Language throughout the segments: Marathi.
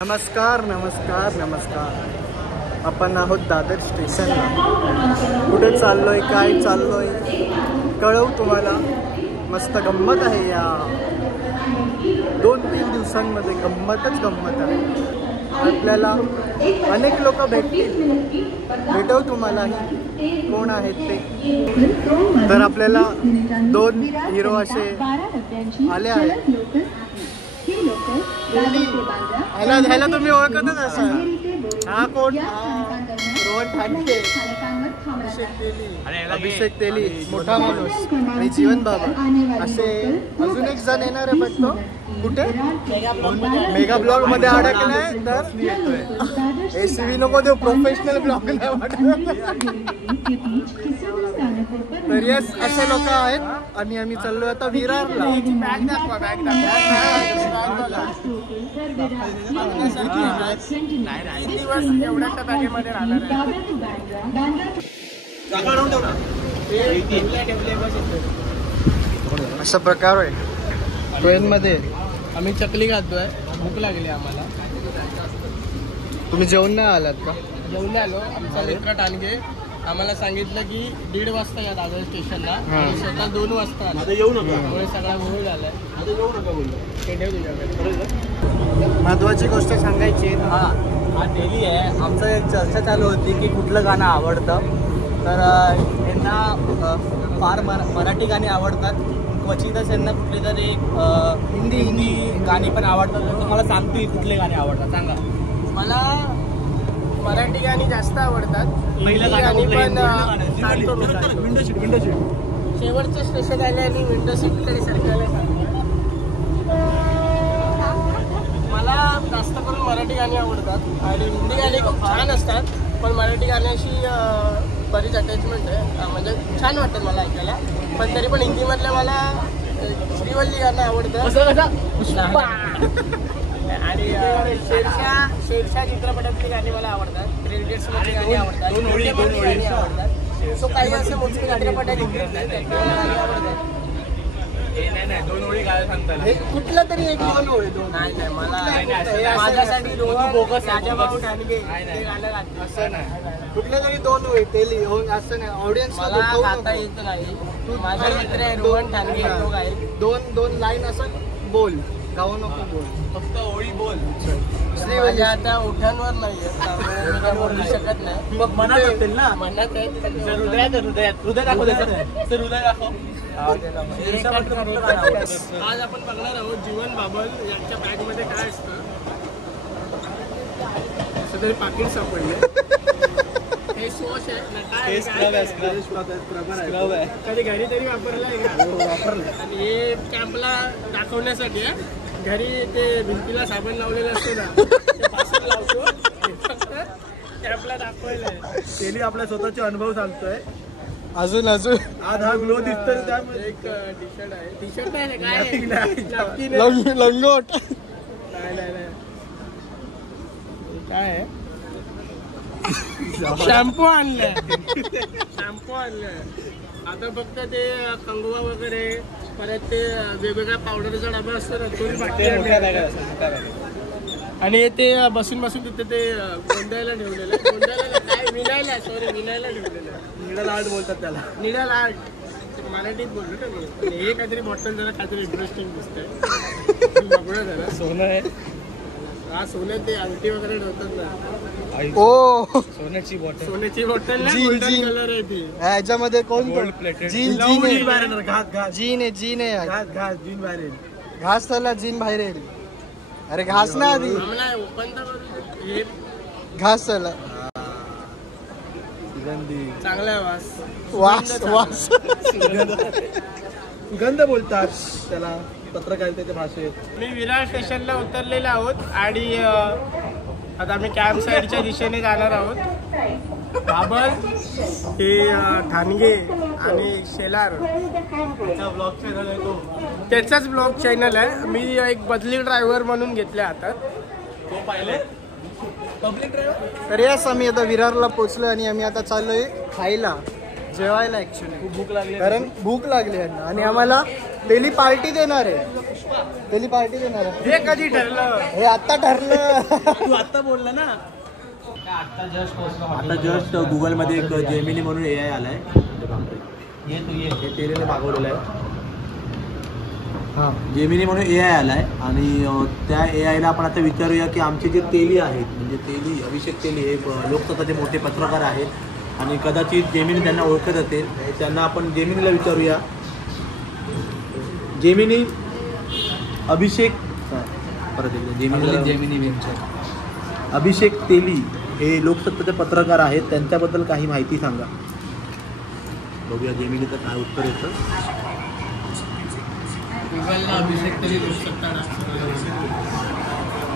नमस्कार नमस्कार नमस्कार. आपण आहोत दादर स्टेशनला. कुठे चाललोय, काय चाललोय कळवू तुम्हाला. मस्त गंमत आहे या 2-3 दिवसांमध्ये. गंमतच गंमत आहे. आपल्याला अनेक लोक भेटव तुम्हाला कोण आहेत ते. तर आपल्याला 2 हिरो असे आले आहेत. ह्याला तुम्ही ओळखतच असाल. हा कोण? रोहन ठाणगे, अभिषेक तेली, मोठा माणूस आणि जीवन बाबा असे अजून एक जण येणार आहे. पण तो कुठे मेगा ब्लॉग मध्ये अडकलाय. तर येतोय. एसीव्ही नको देऊ, प्रोफेशनल ब्लॉग नाही वाटत. तर यस, असे लोक आहेत. आणि आम्ही चाललोय आता विरारला. बॅग दाखवा, बॅग दाखवा. असा प्रकार आहे ट्रेन मध्ये. आम्ही चकली खातोय, भूक लागली आम्हाला. तुम्ही जेवण नाही आलात का? जेवण आलो. आमचा मित्र ठाणगे आम्हाला सांगितलं की 1:30 वाजता या दादर स्टेशनला. स्वतः 2 वाजता आला. येऊ नका, त्यामुळे सगळा गोळ झालाय. येऊ नका बोललो. ते ठेव तुझ्याकडे. महत्वाची गोष्ट सांगायची. हा डेली आहे. आमचं एक चर्चा चालू होती की कुठलं गाणं आवडतं. तर यांना फार मराठी गाणी आवडतात. क्वचितच यांना कुठले तरी हिंदी गाणी पण आवडतात. तर मला सांगते कुठले गाणे आवडतात, सांगा. मला मराठी गाणी जास्त आवडतात. पहिलं गाणी पण विंडो सीट. शेवटचं स्टेशन आले आणि विंडो सीट तरी सरकारला सांगतो. मला जास्त करून मराठी गाणी आवडतात. आणि हिंदी गाणी खूप छान असतात. पण मराठी गाण्याशी बरीच अटॅचमेंट आहे. म्हणजे छान वाटतं मला ऐकायला. पण तरी पण हिंदीमधलं मला श्रीवल्ली गाणं आवडतं. आणि शेरशाह चित्रपटातली गाणी मला आवडतात. 3 इडियट्समधली गाणी आवडतात. गाणी आवडतात. सो काही असं मोजके चित्रपट आहेत गाणी आवडतात. दोन ओळी गाणं सांगतात. हे कुठलं तरी एक 2 ओळी. नाही मला माझ्यासाठी बोगस राजाभाऊ ठाणगे ते गाणं गातात. असं नाही, कुठले तरी 2 ओळी तेली असं नाही. ऑडियन्स मला गाता येत नाही. माझा मित्र आहे रोहन ठाणगे, तो गाईल. 2 लाईन असं बोल, गाऊ नको बोल, फक्त ओळी बोल. माझ्या आता ओठांवर नाही त्यामुळे मी बोलू शकत नाही. मग मनात असतील ना. मनात आहे. हृदय दाखव. हृदय दाखव. आज आपण बघणार आहोत जीवन बाबल यांच्या बॅग मध्ये काय असतं. असं तरी पाकिट सापडले. हे सॉस आहे, कधी घरी तरी वापरलाय का? आणि हे कॅम्पला दाखवण्यासाठी आहे. घरी ते भिंतीला साबण लावलेलं असतो ना, लावतो फक्त कॅम्पला दाखवायला. तेली आपल्या स्वतःचे अनुभव सांगतोय. अजून आज हा ग्लो दिसतोय. त्यामध्ये एक टी शर्ट आहे. टी शर्ट आहे काय? लंगोट. नाही काय आहे? शॅम्पू आणलाय. आता फक्त ते कंगवा वगैरे, परत ते वेगवेगळ्या पावडरचा डबा असतो ना, आणि ते बसून तिथे ते गोंद्याला ठेवलेलं. गोंद्याला काय, विनायला ठेवलेलं. निळा लाट बोलतात त्याला. निळा लाट मराठीत बोलतो ना मी. हे काहीतरी बॉटल जरा काहीतरी इंटरेस्टिंग दिसतंय. बघूया जरा. सोनं आहे. हा सोनं, ते अंगठी वगैरे ठेवतात ना. ओ, सोन्याची बॉटल ना, जीन गोल्डन कलर आहे ती. ह्याच्यामध्ये कोण? जीन आहे. जीन बाहेर. घास त्याला जीन बाहेर येईल. अरे घास ना आधी, ओपन तर घास त्याला. चांगला आहे वास. गंध बोलतात त्याला पत्रकारितेच्या भाषेत. मी विरार स्टेशनला उतरलेलो आहोत. आणि आता आम्ही कॅम्प साईडच्या दिशेने जाणार आहोत. बाबल, हे ठाणगे आणि शेलार ब्लॉग चॅनल आहे तो. त्याचाच ब्लॉग चॅनल आहे. मी एक बदली ड्रायव्हर म्हणून घेतले हातात. तो पाहिले पब्लिक ड्रायव्हर. तर यास आम्ही आता विरारला पोहोचलो आणि आम्ही आता चाललोय खायला, जेवायला. ऍक्च्युली खूप भूक लागली, कारण भूक लागली यांना. आणि आम्हाला डेली पार्टी देणार आहे. पहिली पार्टी देणार आहे. हे कधी ठरलं? हे आता ठरलं. तू आता बोलला ना. आता जस्ट गुगलमध्ये एक जेमिनी म्हणून AI आलाय. हे तेलीने मागवलेलं आहे. हां जेमिनी म्हणून AI आलाय आणि त्या AIला आपण आता विचारूया की आमचे जे तेली आहेत, म्हणजे तेली अभिषेक तेली हे लोकसत्ताचे मोठे पत्रकार आहेत आणि कदाचित जेमिनी त्यांना ओळखत असेल. त्यांना आपण जेमिनीला विचारूया. जेमिनी अभिषेक परत एकदा जेमिनी अभिषेक तेली हे लोकसत्ताचे पत्रकार आहेत, त्यांच्याबद्दल काही माहिती सांगा. बघूया जेमिनीचं काय उत्तर येतं. गुगलला अभिषेक तेली लोकसत्ता.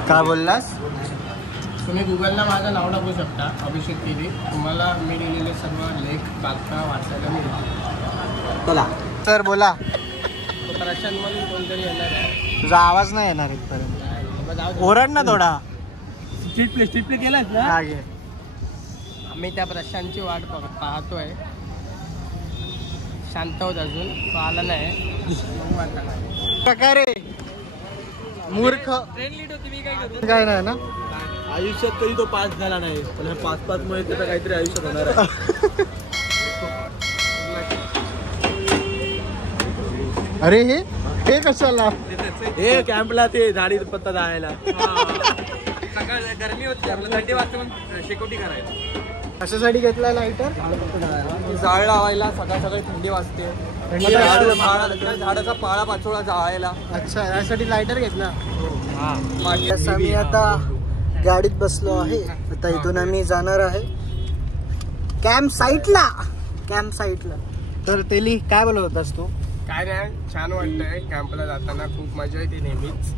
काय बोललास? तुम्ही गुगलला माझं नाव टाकू शकता अभिषेक तेली. तुम्हाला मी लिहिलेले सर्व लेख बातम्या वाचायला मिळतील. चला सर बोला. प्रशांतमधून कोणतरी येणार आहे. तुझा आवाज नाही येणार इथपर्यंत. ओरड ना थोडा. स्ट्रीट प्ले केलास ना. आम्ही त्या प्रशांतची वाट पाहतोय. शांत होत अजून तो आला नाही. प्रकारे मूर्ख ट्रेन लीड होती. मी काय करू? काय नाही ना आयुष्यात कधी तो पास झाला नाही, पण 5-5 मुळे त्याचा काहीतरी आयुष्यात होणार आहे. अरे हे कशाला? हे कॅम्पला ते झाडी पत्ता जायला. गरमी होती आपलं, थंडी वाजते म्हणून शेकोटी करायला. कशासाठी घेतला लायटर? जाळ लावायला. सकाळ सकाळी थंडी वाजते. झाडाचा पाळा पाचोळा जाळायला. अच्छा यासाठी लायटर घेतला. आम्ही आता गाडीत बसलो आहे. आता इथून आम्ही जाणार आहे कॅम्प साईटला. तर तेली काय बोलत होतास तू? काय नाही, छान वाटतंय कॅम्पला जाताना. खूप मजा येते नेहमीच.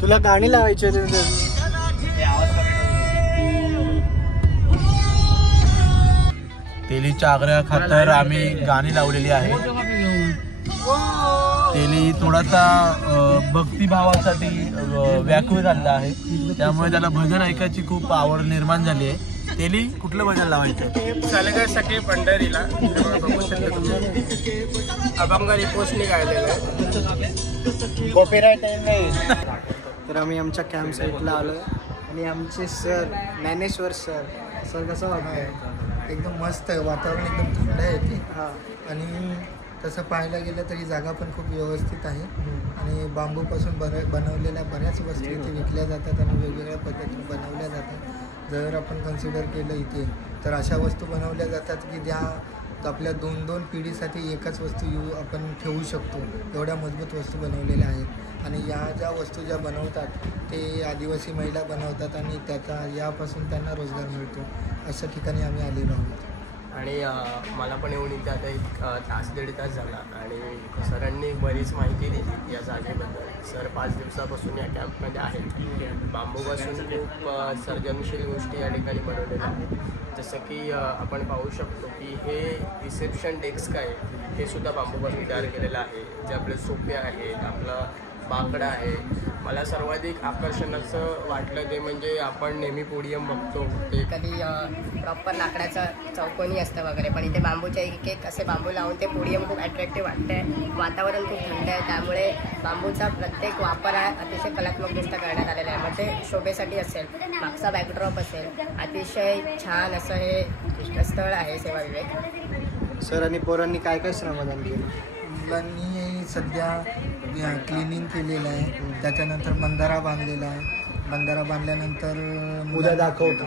तुला गाणी लावायची होती. तेलीच्या आग्रहा खातर आम्ही गाणी लावलेली आहे. तेली थोडासा भक्तिभावासाठी व्याकुळ झालेला आहे, त्यामुळे त्याला भजन ऐकायची खूप आवड निर्माण झाली आहे. तेली कुठलं भजन लावायचं? चालगा सखी पंढरीला. बघू शकता तुम्ही. अभंग रिपोर्टनी गायलेलं आहे. कॉपीराइट नाही. तर आम्ही आमच्या कॅम्प साईटला आलोय आणि आमचे सर ज्ञानेश्वर सर कसं वाटतंय? एकदम मस्त आहे. वातावरण एकदम थंड आहे ते. हां आणि तसं पाहायला गेलं तरी जागा पण खूप व्यवस्थित आहे. आणि बांबूपासून बनवलेल्या बऱ्याच वस्तू इथे विकल्या जातात आणि वेगवेगळ्या पद्धतीने बनवल्या जातात. जर आपण कन्सिडर केलं इथे तर अशा वस्तू बनवल्या जातात की ज्या आपल्या 2-2 पिढीसाठी एकच वस्तू आपण ठेवू शकतो. एवढ्या मजबूत वस्तू बनवलेल्या आहेत. आणि ज्या वस्तू ज्या बनवतात ते आदिवासी महिला बनवतात आणि यापासून त्यांना रोजगार मिळतो. अशा ठिकाणी आम्ही आलेलो आहोत. आणि मला पण येऊन इथे आता एक तास 1.5 तास झाला आणि सरांनी बरीच माहिती दिली या जागेबद्दल. सर 5 दिवसापासून या कॅम्पमध्ये आहेत. बांबूपासून खूप सर्जनशील गोष्टी या ठिकाणी बनवलेल्या आहेत. जसं की आपण पाहू शकतो की हे रिसेप्शन डेस्क आहे, हे सुद्धा बांबूपासून तयार केलेलं आहे. जे आपले सोपे आहेत, आपलं बाकडा आहे. मला सर्वाधिक आकर्षणाचं वाटलं ते म्हणजे आपण नेहमी पोडियम बघतो ते कधी प्रॉपर लाकडाचं चौकोनी असतं वगैरे, पण इथे बांबूचे एक असे बांबू लावून ते पोडियम खूप अट्रॅक्टिव्ह वाटतंय. वातावरण खूप थंड आहे, त्यामुळे बांबूचा प्रत्येक वापर आहे अतिशय कलात्मकदृष्ट्या करण्यात आलेला आहे. म्हणजे शोभेसाठी असेल, मागचा बॅकड्रॉप असेल, अतिशय छान असं हे स्थळ आहे सेवा विवेक. सर आणि पोरांनी काय काय श्रमदान केलं? मुलांनी सध्या क्लिनिंग केलेलं आहे. त्याच्यानंतर बंधारा बांधलेला आहे. बंधारा बांधल्यानंतर उद्या दाखवतो.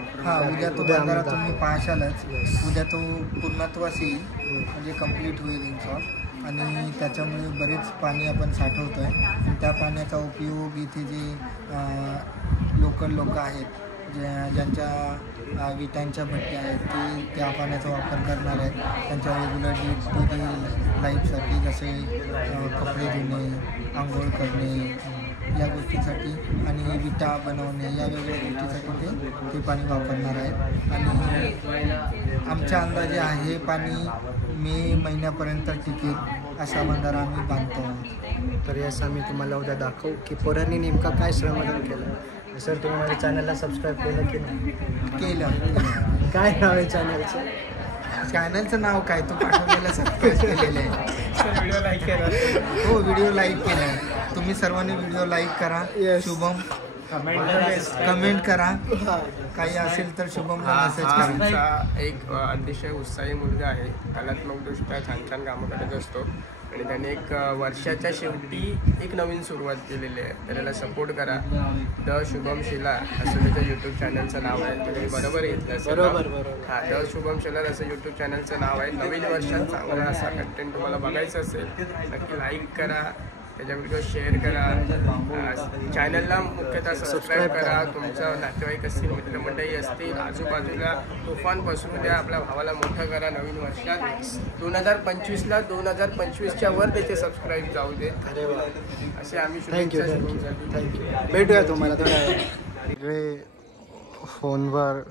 उद्या तो बंधारा तुम्ही पाहशालच. उद्या तो पूर्णत्वास येईल, म्हणजे कंप्लीट होईल इन शॉर्ट. आणि त्याच्यामुळे बरेच पाणी आपण साठवतो आहे. आणि त्या पाण्याचा उपयोग इथे जे लोकल लोक आहेत, ज्यांच्या विटांच्या भट्ट्या आहेत, ते त्या पाण्याचा वापर करणार आहेत त्यांच्या रेग्युलर डेली लाईफसाठी. जसे कपडे धुणे, आंघोळ करणे या गोष्टीसाठी आणि विटा बनवणे या वेगवेगळ्या गोष्टीसाठी ते पाणी वापरणार आहेत. आणि आमच्या अंदाजे हे पाणी मे महिन्यापर्यंत टिकेल असा बंधारा आम्ही बांधतो. तर यास आम्ही तुम्हाला उद्या दाखवू की पोरांनी नेमका काय श्रमदान केलं. सर तुम्ही माझ्या चॅनलला सबस्क्राईब केलं की नाही? केलं. काय नाव आहे चॅनलचं? चॅनलचं नाव काय? तो पाठवलेलं सबस्क्राईब केलेलं आहे. व्हिडिओ लाईक केला. हो व्हिडिओ लाईक केला. तुम्ही सर्वांनी व्हिडिओ लाईक करा. शुभम कमेंट करा. काही असेल तर शुभमला मेसेज करा. आमचा एक अतिशय उत्साही मुलगा आहे. कलात्मकदृष्ट्या छान छान कामं करत असतो आणि त्याने एक वर्षाच्या शेवटी एक नवीन सुरुवात केलेली आहे. तर त्याला सपोर्ट करा. द शुभम शिला असं त्याचं यूट्यूब चॅनलचं नाव आहे. म्हणजे बरोबर घेतलं बरोबर. हां, द शुभम शिला असं यूट्यूब चॅनलचं नाव आहे. नवीन वर्षात चांगला असा कंटेंट तुम्हाला बघायचं असेल नक्की लाईक करा, त्याच्या व्हिडिओ शेअर करा. चॅनलला मुख्यतः सबस्क्राईब करा. तुमच्या नातेवाईक असतील, मित्रमंडळी असतील, आजूबाजूला तुफान बसवून द्या. आपल्या भावाला मोठं करा. नवीन वर्षात 2025ला 2025च्या वर त्याचे सबस्क्राईब जाऊ दे. असे आम्ही थँक्यू. भेटूया तुम्हाला थोड्या वेगळे फोनवर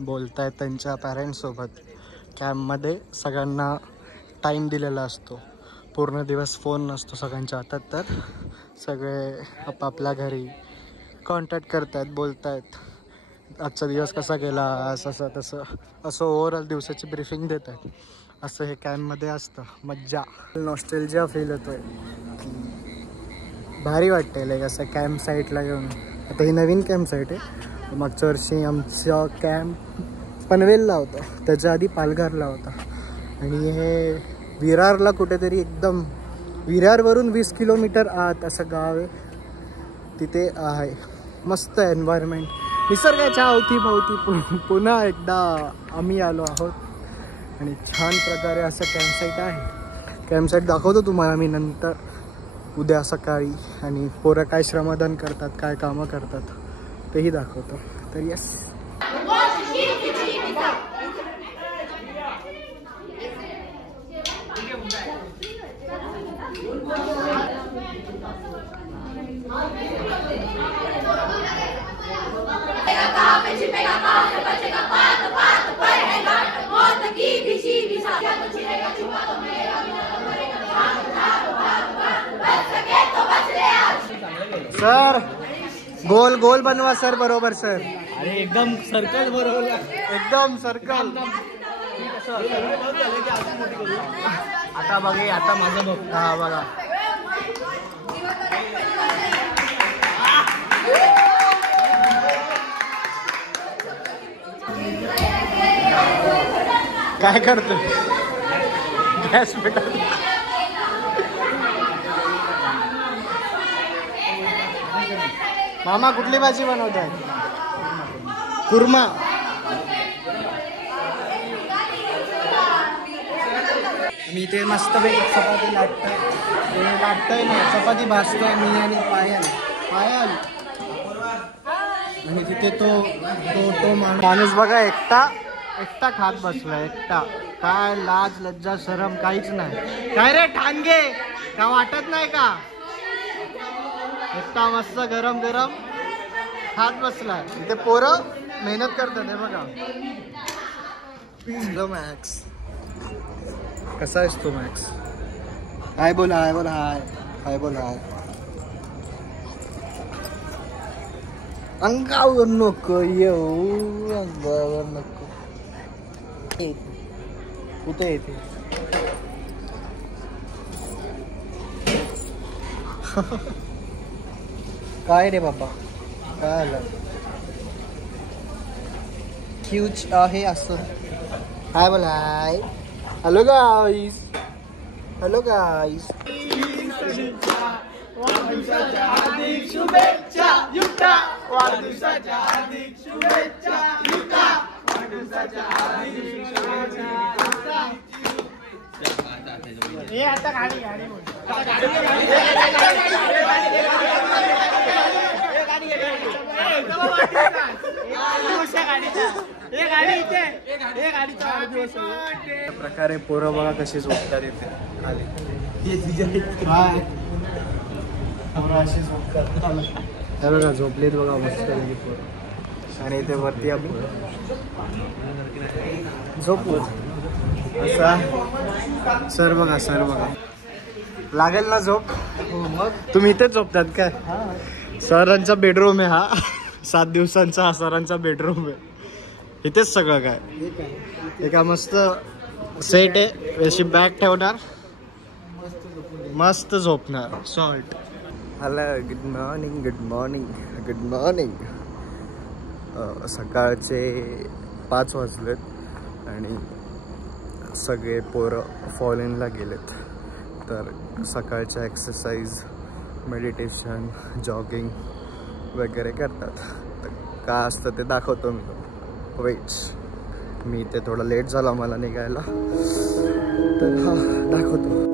बोलतायत त्यांच्या पॅरेंट्ससोबत. कॅम्पमध्ये सगळ्यांना टाईम दिलेला असतो. पूर्ण दिवस फोन नसतो सगळ्यांच्या हातात. तर सगळे आपापल्या घरी कॉन्टॅक्ट करत आहेत, बोलत आहेत आजचा दिवस कसा गेला, असं तसं असं ओव्हरऑल दिवसाची ब्रीफिंग देत आहेत. असं हे कॅम्पमध्ये असतं. मज्जा, नॉस्टॅल्जिया फील होतो आहे. भारी वाटते लाईक असं कॅम्प साईटला येऊन. आता ही नवीन कॅम्प साईट आहे. मागच्या वर्षी आमचा कॅम्प पनवेलला होता, त्याच्या आधी पालघरला होता. आणि हे विरारला कुठेतरी एकदम विरारवरून 20 किलोमीटर आत असं गाव आहे. तिथे आहे मस्त एन्व्हायरमेंट, निसर्गाच्या अवतीभोवती पुन्हा एकदा आम्ही आलो आहोत. आणि छान प्रकारे असं कॅम्पसाईट आहे. कॅम्पसाईट दाखवतो तुम्हाला मी नंतर उद्या सकाळी. आणि पोरं काय श्रमदान करतात, काय कामं करतात तेही दाखवतो. तर यस, सर गोल गोल बनवा सर. बरोबर सर. अरे एकदम सर्कल बरोबर, एकदम सर्कल. आता बघे, आता माझं बघ. हा बघा, काय करतो गॅस पेटवतो. मामा कुठली भाजी बनवताय? कुर्मा. मी इथे मस्तपैकी चपाती लाटतोय ना, चपाती भाजतोय मी आणि पायल. आणि तिथे तो माणूस बघा एकटा खात बसला. एकटा. काय लाज लज्जा शरम काहीच नाही. काय रे ठाणगे, का वाटत नाही का? एकटा मस्त गरम गरम खात बसलाय. इथे पोरं मेहनत करतात. हे बघा. हॅलो मॅक्स, कसा आहेस तू मॅक्स? हाय बोल, हाय बोल, हाय बोल, हाय. अंगावर नको येऊ, अंगावर नको. कुठे येते? काय रे बाबा, काय आलं? क्यूच आहे असं. हाय बोल, हाय. हॅलो गाईस, हॅलो गाईस. वाढदिवसाच्या हार्दिक शुभेच्छा युक्ता. वाढदिवसाच्या हार्दिक शुभेच्छा युक्ता. वाढदिवसाच्या हार्दिक शुभेच्छा. हे आता गाडी प्रकारे पोरं बघा कशी झोपतात इथे खाली. पोरं अशी झोपतात. हे बघा झोपलेत बघा मस्त पोरं. आणि इथे वरती आपण झोपू असा. सर बघा लागेल ना झोप? मग तुम्ही इथेच झोपतात काय? सरांचा बेडरूम आहे हा. 7 दिवसांचा हा सरांचा बेडरूम आहे. इथेच सगळं काय. एका मस्त सेट आहे. अशी बॅग ठेवणार मस्त झोपणार. Salt. Hello, good morning, good morning, good morning. सकाळचे 5 वाजलेत आणि सगळे पोरं फॉरेनला गेलेत. तर सकाळच्या एक्सरसाइज, मेडिटेशन, जॉगिंग वगैरे करतात. तर काय असतं ते दाखवतो मी. वेट, मी ते थोडं लेट झालं मला निघायला, तर हा दाखवतो.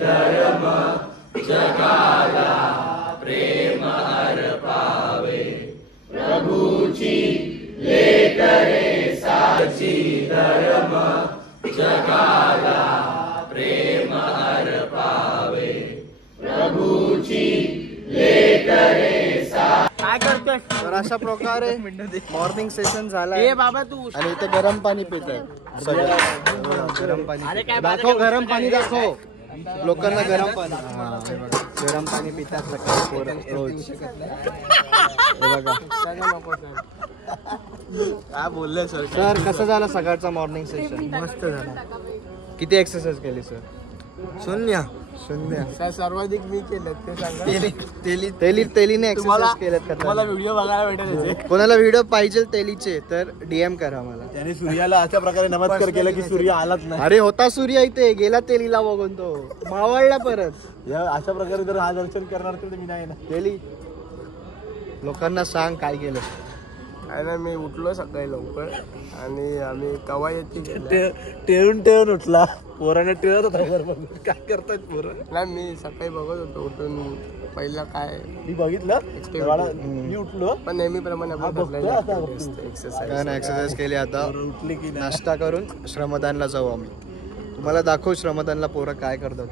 धर्म जगाला प्रेम अर्पावे, प्रभूची लेकरे साची. धर्म जगाला प्रेम अर्पावे, प्रभूची लेकरे सा. काय करतोय? तर अशा प्रकारे मॉर्निंग सेशन झाला ए बाबा तू. आणि इथे गरम पाणी पित आहे सगळं. गरम पाणी दाखव, गरम पाणी दाखव लोकांना. गरम पाणी, गरम पाणी पितात सकाळी रोज. बघा काय बोलले सर. सर कसं झालं सकाळचा मॉर्निंग सेशन? मस्त झाला. किती एक्सरसाइज केली सर? शून्य. सर सर्वाधिक मी केलं ते सांगा. तेलीने एक्सरसाइज केलेत का? तुम्हाला व्हिडिओ बघायला भेटेल. कोणाला व्हिडिओ पाहिजे तेलीचे तर DM करा मला. त्याने सूर्याला अशा प्रकारे नमस्कार केला की सूर्य आलाच नाही. अरे होता सूर्य इथे, गेला तेलीला बघून तो मावळला परत. या अशा प्रकारे जर हा दर्शन करणार तर मी नाही ना. तेली लोकांना सांग काय केलं. काय नाही, मी उठलो सकाळी लवकर आणि आम्ही कवायती टेळून उठला. पोराने टेळत होता घर बघून. काय करतात पोरं? नाही, मी सकाळी बघत होतो उठून पहिला काय मी बघितलं, मी उठलो पण नेहमीप्रमाणे एक्सरसाइज केली. आता उठली की नाश्ता करून श्रमदानला जाऊ आम्ही. तुम्हाला दाखवू श्रमदानला पोरं काय करतात.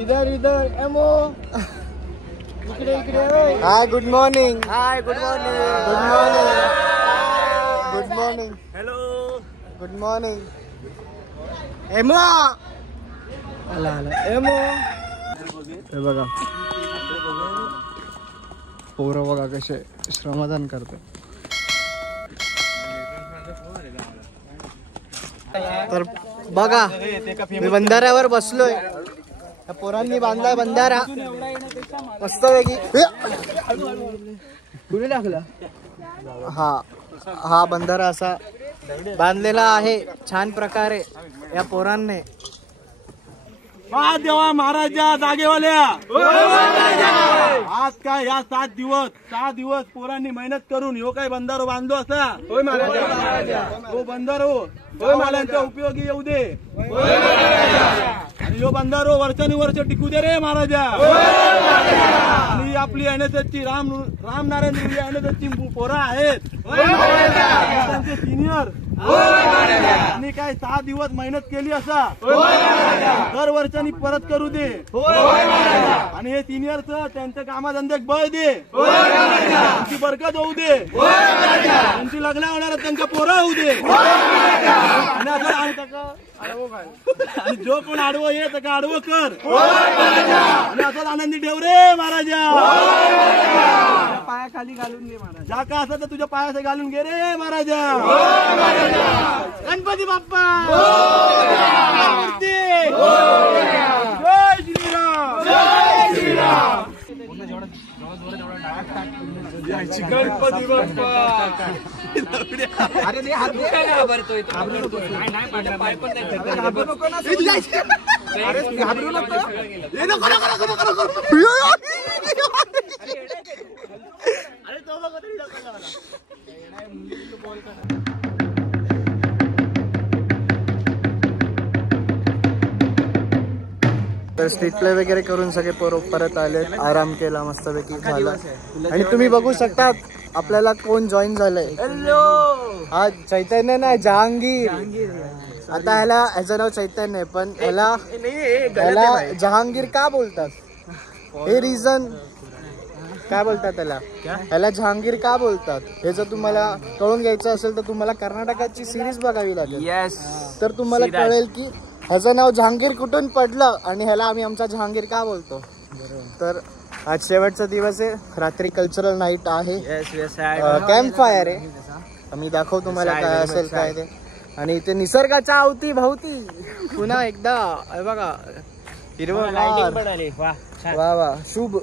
इधर एमो. Hi, good morning. Hi, good morning. Good morning. Good morning. Hello, good morning. एमो आला एमो. हे बघा पोरं बघा कसे श्रमदान करतात. तर बघा मी बंधाऱ्यावर बसलोय. पोरांनी बांधलाय बंधारा मस्त वेगळी. कुणी टाकला? हा बंधारा असा बांधलेला आहे छान प्रकारे या पोरांनी. देवा महाराजा जागेवाल्या. आज काय या 7 दिवस पोरांनी मेहनत करून ह्यो काय बंधारो बांधलो असा. होय महाराजा. हो बंधारो गाववाल्यांच्या उपयोगी येऊ दे. आणि ह्यो बंधारो वर्षानुवर्ष टिकू दे रे महाराजा. आणि आपली NSSची रामनारायण NSSची पोरं आहेत त्यांचे सिनियर. आणि काय 6 दिवस मेहनत केली असा दर वर्षांनी परत करू दे. आणि हे सिनियरचं त्यांच्या कामाधंद्यात बळ दे. त्यांची बरकत होऊ दे. त्यांची लग्न होणार त्यांच्या पोरं होऊ दे. आणि असं आणि जो कोण आडवं ये तर आडवं कर. आणि असंच आनंदी ठेव रे महाराजा. पायाखाली घालून घे महाराज. जा का असं तर तुझ्या पायाखाली घालून घे रे महाराजा. गणपती बाप्पा. जय श्रीराम. जय श्रीराम. गणपती बाप्पा. अरे दे हात दे. घाबरतोय तो. नाही पाय पण नाही धरत. घाबरू नको ना. अरे घाबरू नको. ये नको नको नको नको नको. अरे तो बघ तरी ढकलला मला. तर स्ट्रीट प्ले वगैरे करून सगळे परत आले, आराम केला मस्तपैकी झाला. आणि तुम्ही बघू शकता आपल्याला कोण जॉईन झालंय. हा चैतन्य नाही, जहांगीर. आता ह्याचं नाव चैतन्य आहे, पण ह्याला जहांगीर का बोलतात हे रिझन काय बोलतात ह्याला जहांगीर का बोलतात हे जर तुम्हाला कळून घ्यायचं असेल तर तुम्हाला कर्नाटकाची सिरीज बघावी लागेल. तर तुम्हाला कळेल की ह्याचं नाव जहांगीर कुठून पडलं आणि ह्याला आम्ही आमचा जहांगीर का बोलतो. तर आज शेवटचा दिवस आहे, रात्री कल्चरल नाईट आहे, कॅम्प फायर आहे. आम्ही दाखवतो तुम्हाला काय असेल काय ते. आणि इथे निसर्गाच्या अवती भवती पुन्हा एकदा बघा हिरवं. वा वा शुभ.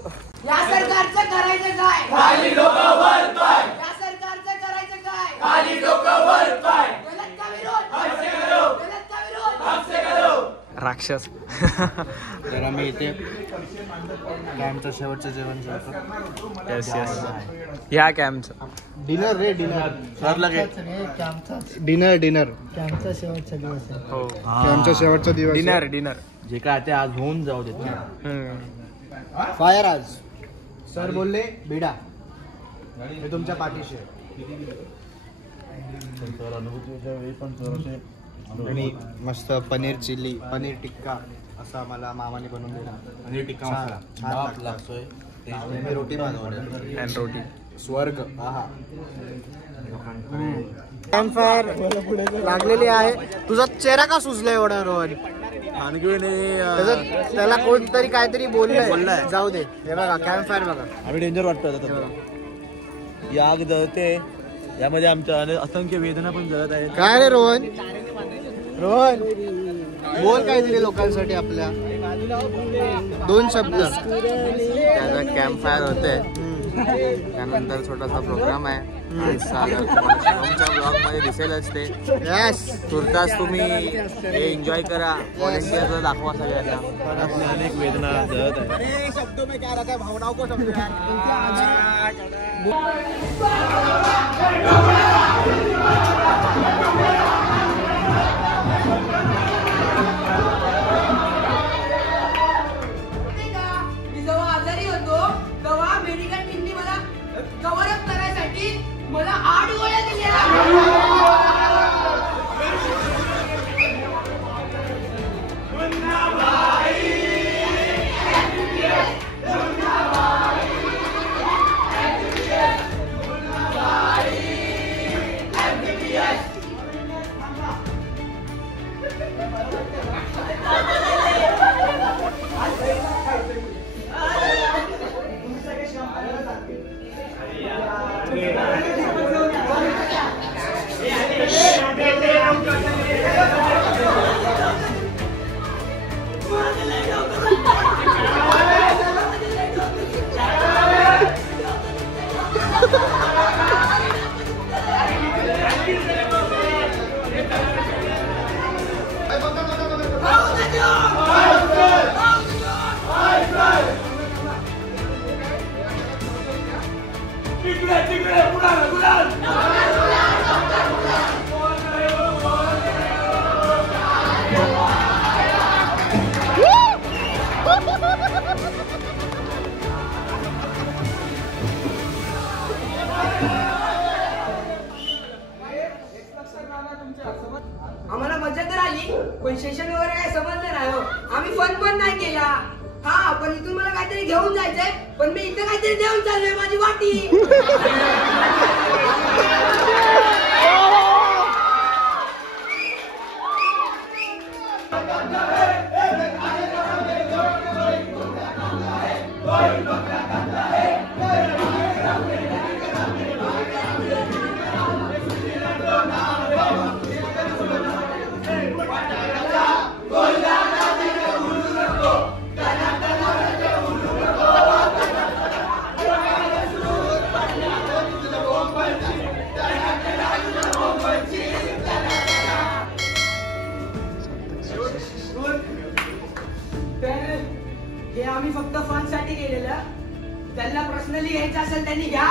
या सरकारचं करायचं काय? खाली डोकं वर पाय. या सरकारचं करायचं काय? खाली डोकं वर पाय. गलत का विरोध? हमसे करो. गलत का विरोध? हमसे करो. राक्षस. तर आम्ही इथे कॅम्पचं शेवटचं जेवण जेवतो. ह्या कॅम्पचं डिनर रे डिनर. डिनर कॅम्पचा शेवटचा दिवस आहे. हो कॅम्पचा शेवटचा दिवस. डिनर जे काय ते आज होऊन जाऊ देत. फायर आज सर बोलले बिडा हे तुमच्या पाठीशी आहे. आणि मस्त पनीर चिल्ली, पनीर टिक्का असा मला मामाने बनवून दिला. पनीर टिक्का मसाला छान लागतोय. मी रोटी मागवली आणि रोटी स्वर्ग. कॅम्प फायर लागलेली आहे. तुझा चेहरा का सुजलाय एवढा रोहन? त्याला कोणतरी काहीतरी बोललंय. जाऊ दे. हे बघा कॅम्प फायर बघा. आम्ही डेंजर वाटतो. ही आग जळते, यामध्ये आमच्या असंख्य वेदना पण जळत आहेत. काय रे रोहन? रोहन बोल काहीतरी लोकांसाठी आपल्या 2 शब्द. त्याचा कॅम्प फायर होते, त्यानंतर छोटासा प्रोग्राम आहे. तुमच्या ब्लॉग मध्ये दिसेलच ते. यस तुर्तास तुम्ही हे एन्जॉय करा, व्हॉलेंटियर्सला दाखवा सगळ्यांना. अनेक वेदना जळत आहेत. शब्दों में क्या रहता है, भावनाओं को समझो यार. मी जेव्हा आजारी होतो तेव्हा मेडिकल टीमने मला कव्हरअप करायसाठी मला 8 गोळ्या दिल्या. आम्हाला मजा तर आली पण सेशन वगैरे काही समजलं नाही हो. आम्ही फन पण नाही केला. हा पण इथून मला काहीतरी घेऊन जायचंय, पण मी इथं काहीतरी देऊन चाललोय माझी वाटी. आम्ही फक्त फन साठी गेलेलं. त्यांना पर्सनली घ्यायचं असेल त्यांनी घ्या.